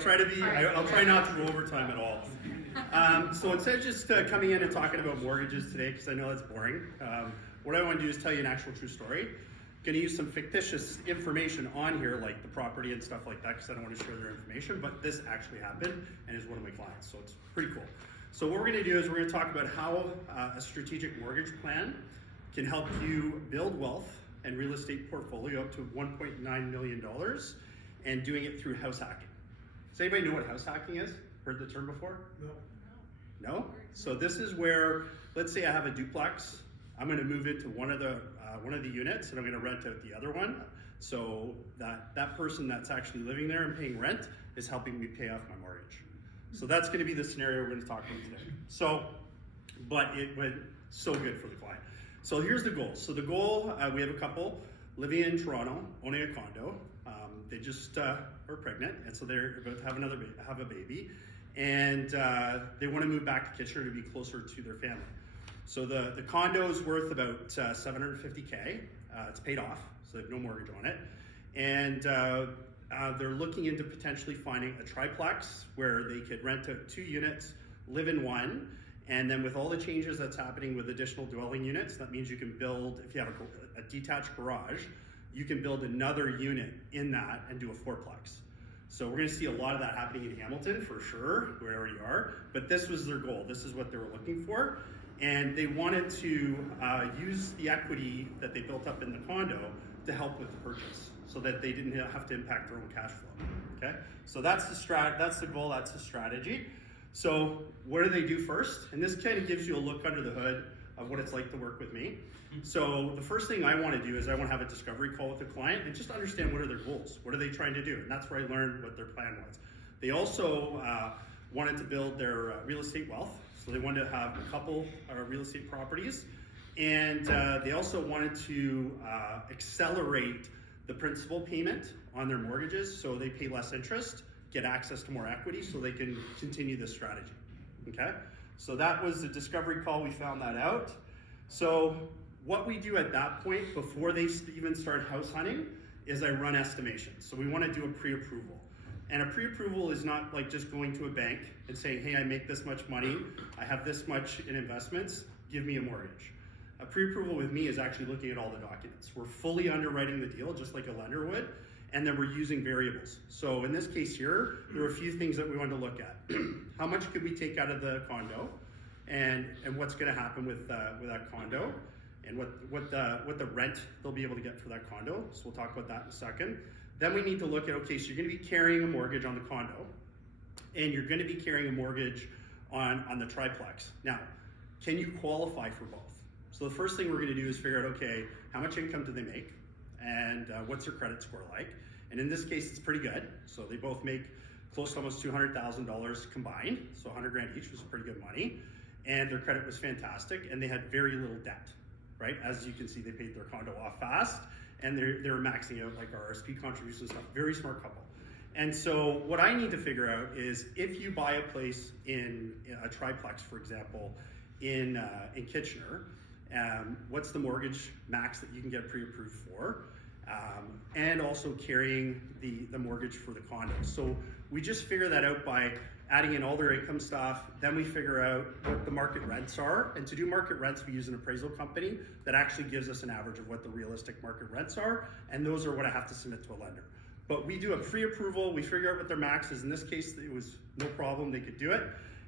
I'll try not to go overtime at all. So instead of just coming in and talking about mortgages today, because I know that's boring, what I want to do is tell you an actual true story. Going to use some fictitious information on here, like the property and stuff like that, because I don't want to share their information, but this actually happened and is one of my clients, so it's pretty cool. So what we're going to do is we're going to talk about how a strategic mortgage plan can help you build wealth and real estate portfolio up to $1.9 million and doing it through house hacking. Does anybody know what house hacking is? Heard the term before? No. No? So this is where, let's say I have a duplex. I'm going to move into one of the units and I'm going to rent out the other one. So that person that's actually living there and paying rent is helping me pay off my mortgage. So that's going to be the scenario we're going to talk about today. So, but it went so good for the client. So here's the goal. So the goal, we have a couple living in Toronto, owning a condo. They just are pregnant, and so they're about to have a baby, and they want to move back to Kitchener to be closer to their family. So the condo is worth about $750K. It's paid off, so they have no mortgage on it, and they're looking into potentially finding a triplex where they could rent out 2 units, live in one, and then with all the changes that's happening with additional dwelling units, that means you can build, if you have a detached garage, you can build another unit in that and do a 4-plex. So we're gonna see a lot of that happening in Hamilton for sure, we already are, but this was their goal. This is what they were looking for. And they wanted to use the equity that they built up in the condo to help with the purchase so that they didn't have to impact their own cash flow, okay? So that's the goal, that's the strategy. So what do they do first? And this kind of gives you a look under the hood of what it's like to work with me. So the first thing I want to do is I want to have a discovery call with the client and just understand what are their goals, what are they trying to do, and that's where I learned what their plan was. They also wanted to build their real estate wealth, so they wanted to have a couple real estate properties, and they also wanted to accelerate the principal payment on their mortgages so they pay less interest, get access to more equity so they can continue this strategy, okay? So that was the discovery call, we found that out. So what we do at that point, before they even start house hunting, is I run estimations. So we want to do a pre-approval. And a pre-approval is not like just going to a bank and saying, hey, I make this much money, I have this much in investments, give me a mortgage. A pre-approval with me is actually looking at all the documents. We're fully underwriting the deal, just like a lender would, and then we're using variables. So in this case here, there were a few things that we wanted to look at. How much could we take out of the condo, and what's going to happen with that condo, and what the rent they'll be able to get for that condo. So we'll talk about that in a second. Then we need to look at, okay, so you're going to be carrying a mortgage on the condo, and you're going to be carrying a mortgage on the triplex. Now, can you qualify for both? So the first thing we're going to do is figure out, okay, how much income do they make, and what's their credit score like? And in this case, it's pretty good. So they both make close to almost $200,000 combined, so 100 grand each, was pretty good money. And their credit was fantastic, and they had very little debt, right? As you can see, they paid their condo off fast, and they were maxing out like our RSP contributions and stuff. Very smart couple. And so what I need to figure out is if you buy a place in a triplex, for example, in Kitchener, what's the mortgage max that you can get pre-approved for, and also carrying the mortgage for the condo. So we just figure that out by adding in all their income stuff. Then we figure out what the market rents are, and to do market rents we use an appraisal company that actually gives us an average of what the realistic market rents are, and those are what I have to submit to a lender. But we do a pre-approval, we figure out what their max is. In this case it was no problem, they could do it,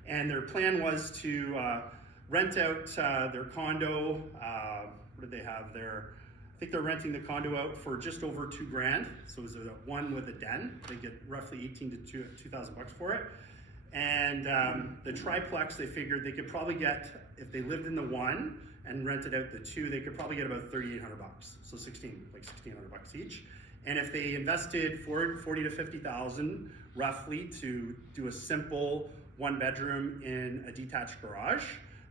and their plan was to rent out their condo. What did they have there? I think they're renting the condo out for just over $2 grand. So it was a one with a den. They get roughly 18 to 2,000 bucks for it. And the triplex, they figured they could probably get, if they lived in the one and rented out the 2, they could probably get about 3,800 bucks. So 1,600 bucks each. And if they invested 40 to 50,000 roughly to do a simple 1-bedroom in a detached garage,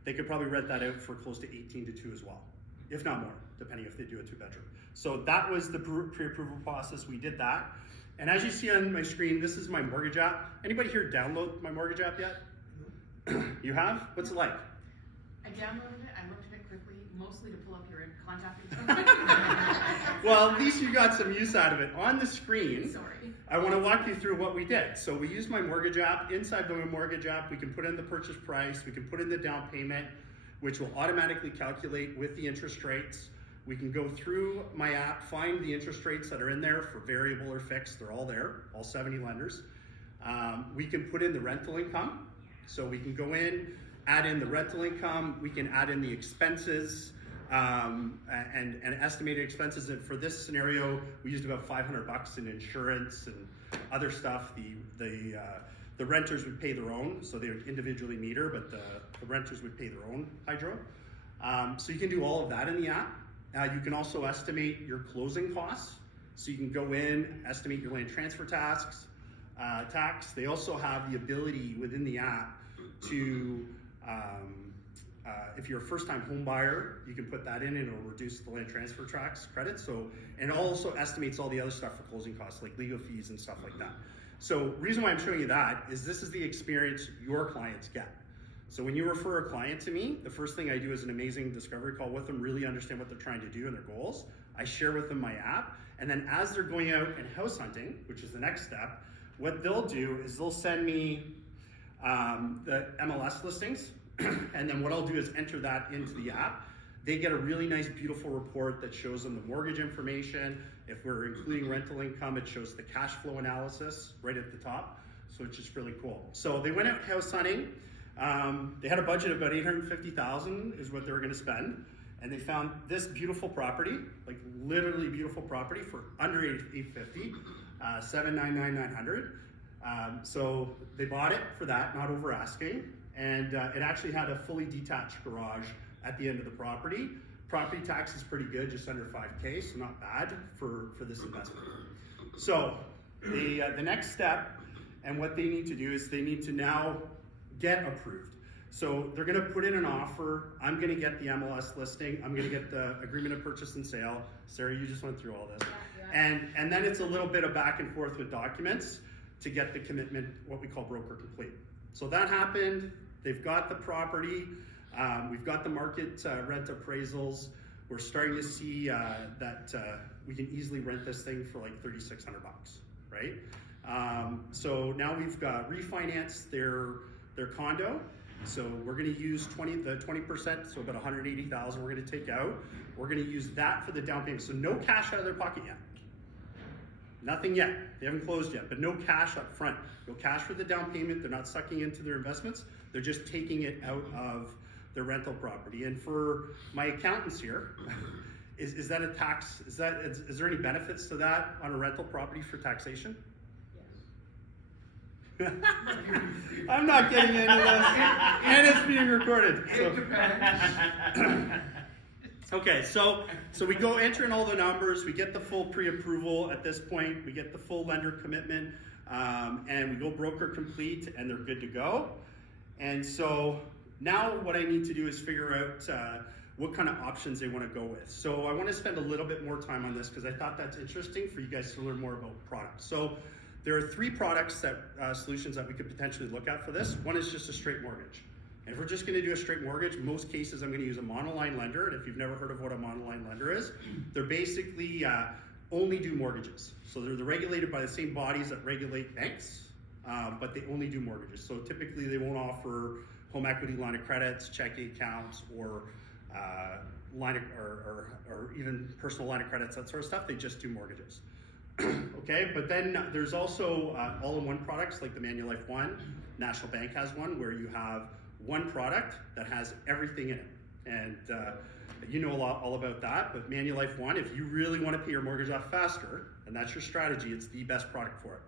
they could probably rent that out for close to 18 to 2 as well, if not more, depending if they do a 2-bedroom. So that was the pre-approval process. We did that. And as you see on my screen, this is my mortgage app. Anybody here download my mortgage app yet? You have? What's it like? I downloaded it, I looked at it quickly. mostly to pull up your contact information. Well, at least you got some use out of it. On the screen, Sorry. I want to walk you through what we did. So we used my mortgage app. Inside the mortgage app, we can put in the purchase price, we can put in the down payment, which will automatically calculate with the interest rates. We can go through my app, find the interest rates that are in there for variable or fixed. They're all there, all 70 lenders. We can put in the rental income. So we can go in, add in the rental income. We can add in the expenses and estimated expenses. And for this scenario, we used about $500 in insurance and other stuff. The renters would pay their own, so they would individually meter, but the renters would pay their own hydro. So you can do all of that in the app. You can also estimate your closing costs. So you can go in, estimate your land transfer tax. They also have the ability within the app to, if you're a first-time home buyer, you can put that in and it'll reduce the land transfer tax credit. So, and it also estimates all the other stuff for closing costs, like legal fees and stuff like that. So reason why I'm showing you that is this is the experience your clients get. So when you refer a client to me, the first thing I do is an amazing discovery call with them, really understand what they're trying to do and their goals. I share with them my app, and then as they're going out and house hunting, which is the next step, what they'll do is they'll send me the MLS listings, and then what I'll do is enter that into the app. They get a really nice, beautiful report that shows them the mortgage information. If we're including rental income, it shows the cash flow analysis right at the top. So it's just really cool. So they went out house hunting. They had a budget of about $850,000 is what they were going to spend, and they found this beautiful property, like literally beautiful property, for under $850,000, $799,900. So they bought it for that, not over asking, and it actually had a fully detached garage at the end of the property. Property tax is pretty good, just under $5K, so not bad for this investment. So the next step, and what they need to do is they need to now get approved. So they're gonna put in an offer. I'm gonna get the MLS listing. I'm gonna get the agreement of purchase and sale. Sarah, you just went through all this. Yeah. And then it's a little bit of back and forth with documents to get the commitment, what we call broker complete. So that happened. They've got the property. We've got the market rent appraisals. We're starting to see that we can easily rent this thing for like $3,600, right? So now we've got refinanced their condo. So we're going to use the 20%, so about $180,000 we're going to take out. We're going to use that for the down payment. So no cash out of their pocket yet. Nothing yet. They haven't closed yet, but no cash up front. No cash for the down payment. They're not sucking into their investments. They're just taking it out of their rental property. And for my accountants here, is that a tax? Is there any benefits to that on a rental property for taxation? I'm not getting into this, and it's being recorded. So. It depends. Okay, so we go enter in all the numbers, we get the full pre-approval at this point, we get the full lender commitment, and we go broker complete, and they're good to go. And so now what I need to do is figure out what kind of options they want to go with. So I want to spend a little bit more time on this because I thought that's interesting for you guys to learn more about products. So there are three products solutions that we could potentially look at for this. One is just a straight mortgage. And if we're just going to do a straight mortgage, most cases I'm going to use a monoline lender. And if you've never heard of what a monoline lender is, they're basically only do mortgages. So they're regulated by the same bodies that regulate banks, but they only do mortgages. So typically they won't offer home equity line of credits, checking accounts, or or even personal line of credits, that sort of stuff. They just do mortgages. Okay, but then there's also all-in-one products like the Manulife One. National Bank has one where you have one product that has everything in it. And you know all about that, but Manulife One, if you really want to pay your mortgage off faster, and that's your strategy, it's the best product for it.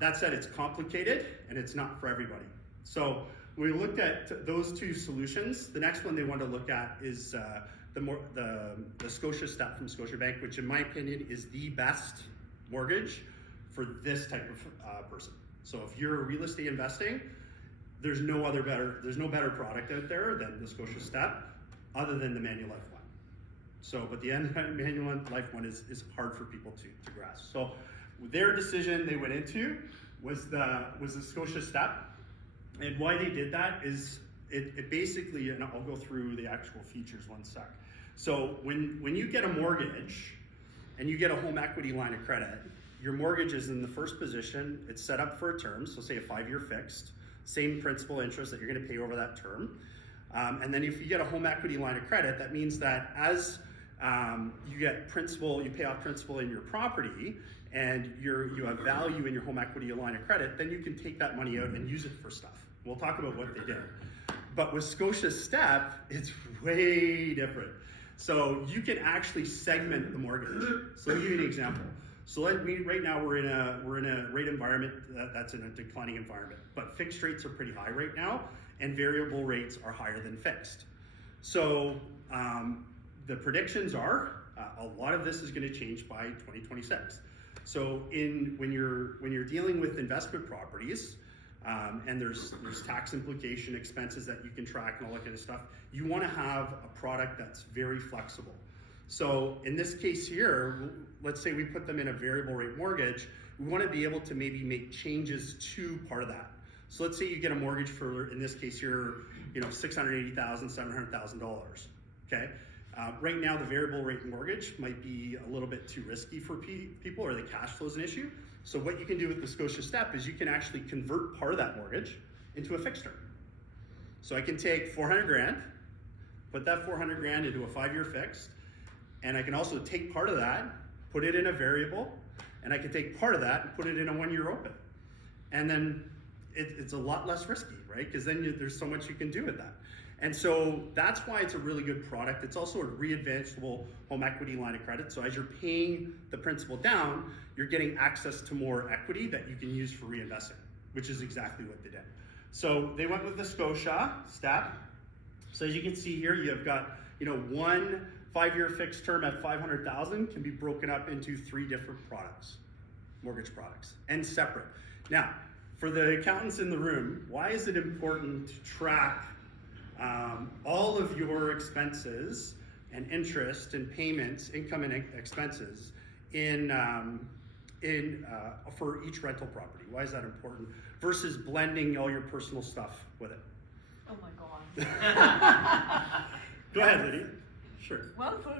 That said, it's complicated and it's not for everybody. So when we looked at those two solutions, the next one they want to look at is the Scotia Step from Scotiabank, which in my opinion is the best mortgage for this type of person. So if you're real estate investing, there's no better product out there than the Scotia Step, other than the Manulife One. So, but the Manulife One is hard for people to grasp. So their decision they went into was the Scotia Step, and why they did that is it basically, and I'll go through the actual features one sec. So when you get a mortgage and you get a home equity line of credit, your mortgage is in the first position. It's set up for a term, so say a 5-year fixed, same principal interest that you're going to pay over that term. And then if you get a home equity line of credit, that means that as you get principal, you pay off principal in your property, and you have value in your home equity line of credit, then you can take that money out and use it for stuff. We'll talk about what they did. But with Scotia Step, it's way different. So you can actually segment the mortgage. So I'll give you an example. So right now we're in a rate environment that's in a declining environment, but fixed rates are pretty high right now, and variable rates are higher than fixed. So the predictions are a lot of this is going to change by 2026. So when you're dealing with investment properties, and there's tax implication expenses that you can track and all that kind of stuff, you want to have a product that's very flexible. So in this case here, let's say we put them in a variable rate mortgage, we want to be able to maybe make changes to part of that. So let's say you get a mortgage for, in this case here, $680,000, $700,000, okay? Right now, the variable rate mortgage might be a little bit too risky for people, or the cash flow is an issue. So what you can do with the Scotia Step is you can actually convert part of that mortgage into a fixed term. So I can take 400 grand, put that 400 grand into a 5-year fixed, and I can also take part of that, put it in a variable, and I can take part of that and put it in a 1-year open. And then it's a lot less risky, right? Because then there's so much you can do with that. And so that's why it's a really good product. It's also a readvanceable home equity line of credit. So as you're paying the principal down, you're getting access to more equity that you can use for reinvesting, which is exactly what they did. So they went with the Scotia Step. So as you can see here, you've got one 5-year fixed term at $500,000 can be broken up into 3 different products, mortgage products, and separate. Now, for the accountants in the room, why is it important to track all of your expenses and interest and payments, income and expenses for each rental property? Why is that important versus blending all your personal stuff with it? Oh my God. Go ahead, Lydia. Sure. Well, to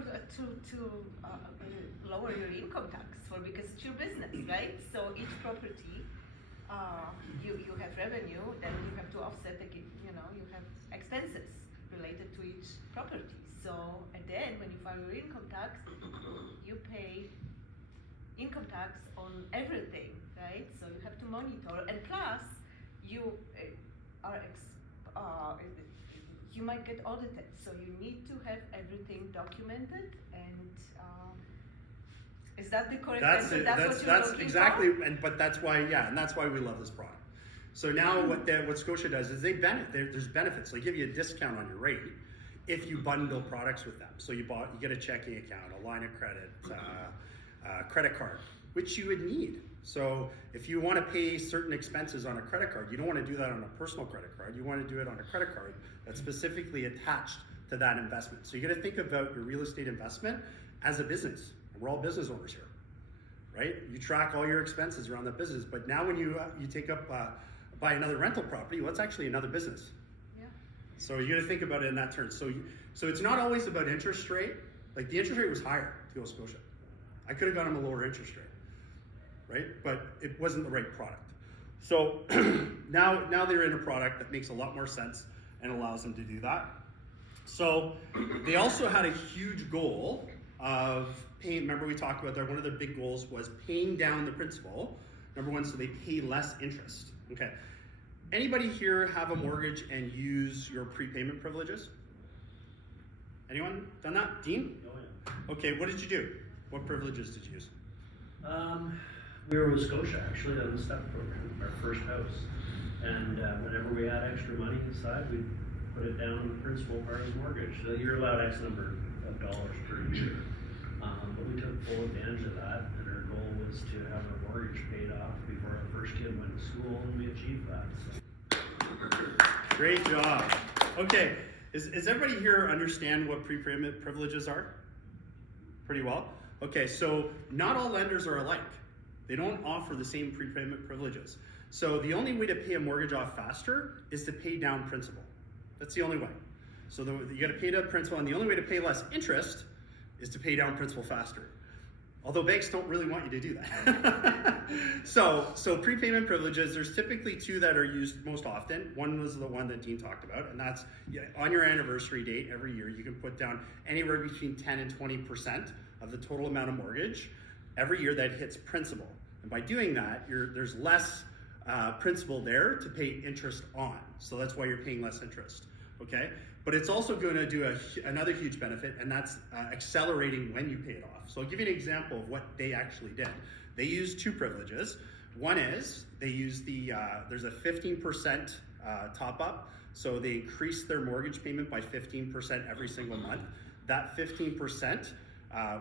lower your income tax, because it's your business, right? So each property, you have revenue, then you have to offset you have expenses related to each property. So and then when you file your income tax, you pay income tax on everything, right? So you have to monitor, and plus you you might get audited, so you need to have everything documented. And is that the correct answer? That's exactly, but that's why, and that's why we love this product. So now what Scotia does is there's benefits. They give you a discount on your rate if you bundle products with them. So you get a checking account, a line of credit, credit card, which you would need. So if you want to pay certain expenses on a credit card, you don't want to do that on a personal credit card. You want to do it on a credit card that's specifically attached to that investment. So you got to think about your real estate investment as a business. We're all business owners here, right? You track all your expenses around that business, but now when you take up buy another rental property, well, it's actually another business. Yeah. So you got to think about it in that terms. So it's not always about interest rate. Like the interest rate was higher to go Scotia. I could have got them a lower interest rate, right? But it wasn't the right product. So now they're in a product that makes a lot more sense and allows them to do that. So they also had a huge goal of paying. Remember we talked about that. One of their big goals was paying down the principal. Number one, so they pay less interest. Okay. Anybody here have a mortgage and use your prepayment privileges? Anyone done that? Dean? Oh, yeah. Okay, what did you do? What privileges did you use? We were with Scotia actually on the STEP program, our first house. And whenever we had extra money inside, we'd put it down on the principal part of the mortgage. So you're allowed X number of dollars per year. But we took full advantage of that, and our goal was to have our mortgage paid off before our first kid went to school, and we achieved that. So. Great job. Okay, is everybody here understand what prepayment privileges are? Pretty well? Okay, so not all lenders are alike. They don't offer the same prepayment privileges. So the only way to pay a mortgage off faster is to pay down principal. That's the only way. So you got to pay down principal, and the only way to pay less interest is to pay down principal faster. Although banks don't really want you to do that. so prepayment privileges, there's typically two that are used most often. One was the one that Dean talked about, and that's on your anniversary date every year, you can put down anywhere between 10 and 20% of the total amount of mortgage every year that hits principal. And by doing that, there's less principal there to pay interest on. So that's why you're paying less interest, okay? But it's also going to do another huge benefit, and that's accelerating when you pay it off. So I'll give you an example of what they actually did. They used two privileges. One is they used there's a 15% top up. So they increased their mortgage payment by 15% every single month. That 15%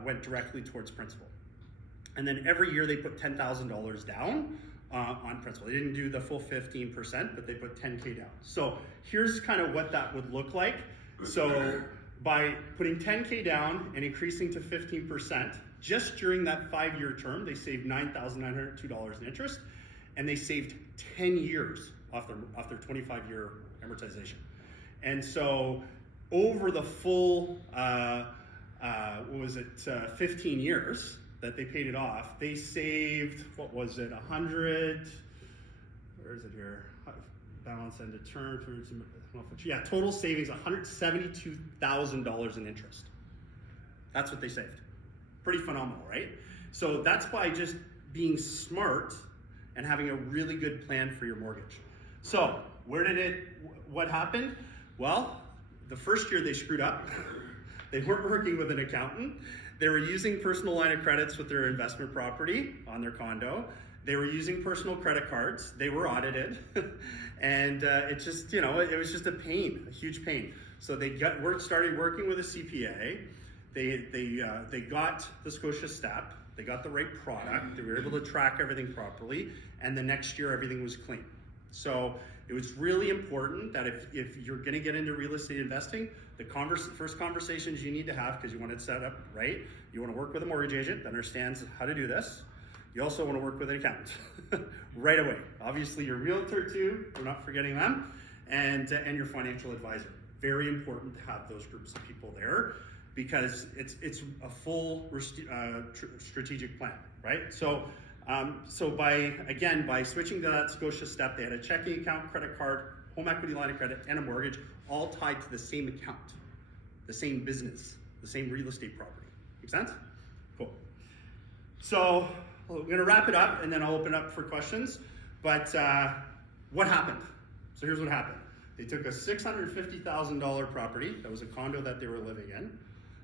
went directly towards principal. And then every year they put $10,000 down on principal. They didn't do the full 15%, but they put 10K down. So here's kind of what that would look like. So by putting 10K down and increasing to 15%, just during that 5-year term, they saved $9,902 in interest, and they saved 10 years off their 25-year amortization. And so over the full, 15 years, that they paid it off, they saved, what was it, 100, where is it here? Balance end of term, yeah, total savings, $172,000 in interest. That's what they saved. Pretty phenomenal, right? So that's by just being smart and having a really good plan for your mortgage. So what happened? Well, the first year they screwed up. They weren't working with an accountant. They were using personal line of credits with their investment property on their condo. They were using personal credit cards. They were audited. And it just, it was just a pain, a huge pain. So they started working with a CPA. They got the Scotia step. They got the right product. They were able to track everything properly. And the next year, everything was clean. So it was really important that if you're going to get into real estate investing, the first conversations you need to have, because you want it set up right, you want to work with a mortgage agent that understands how to do this. You also want to work with an accountant right away. Obviously, your realtor too, we're not forgetting them, and your financial advisor. Very important to have those groups of people there, because it's a full strategic plan, right? So by switching to that Scotia step, they had a checking account, credit card, home equity line of credit, and a mortgage, all tied to the same account, the same business, the same real estate property. Make sense? Cool. So we're gonna wrap it up, and then I'll open up for questions. But what happened? So here's what happened. They took a $650,000 property, that was a condo that they were living in.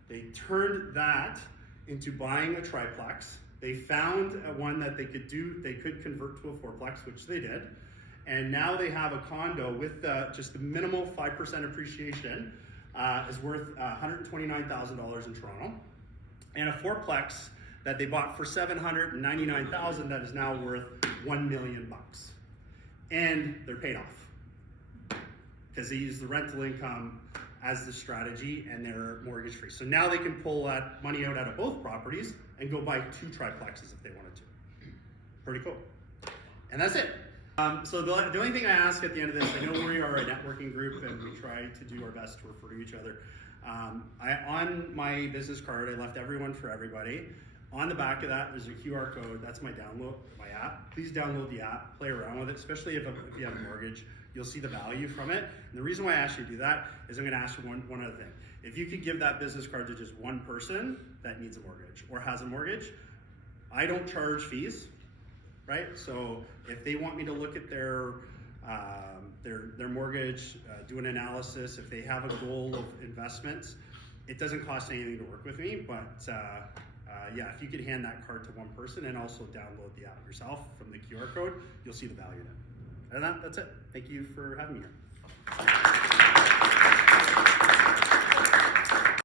They turned that into buying a triplex. They found one that they could convert to a fourplex, which they did. And now they have a condo with just the minimal 5% appreciation, is worth $129,000 in Toronto. And a fourplex that they bought for $799,000 that is now worth $1 million. And they're paid off, because they use the rental income as the strategy, and they're mortgage free. So now they can pull that money out of both properties and go buy 2 triplexes if they wanted to. Pretty cool. And that's it. So the only thing I ask at the end of this, I know we are a networking group and we try to do our best to refer to each other. On my business card, I left everyone for everybody. On the back of that, there's a QR code. That's my app. Please download the app, play around with it, especially if you have a mortgage. You'll see the value from it. And the reason why I asked you to do that is I'm going to ask you one other thing. If you could give that business card to just one person that needs a mortgage or has a mortgage, I don't charge fees, right? So if they want me to look at their mortgage, do an analysis, if they have a goal of investments, it doesn't cost anything to work with me. But yeah, if you could hand that card to one person and also download the app yourself from the QR code, you'll see the value in it. And that's it. Thank you for having me here.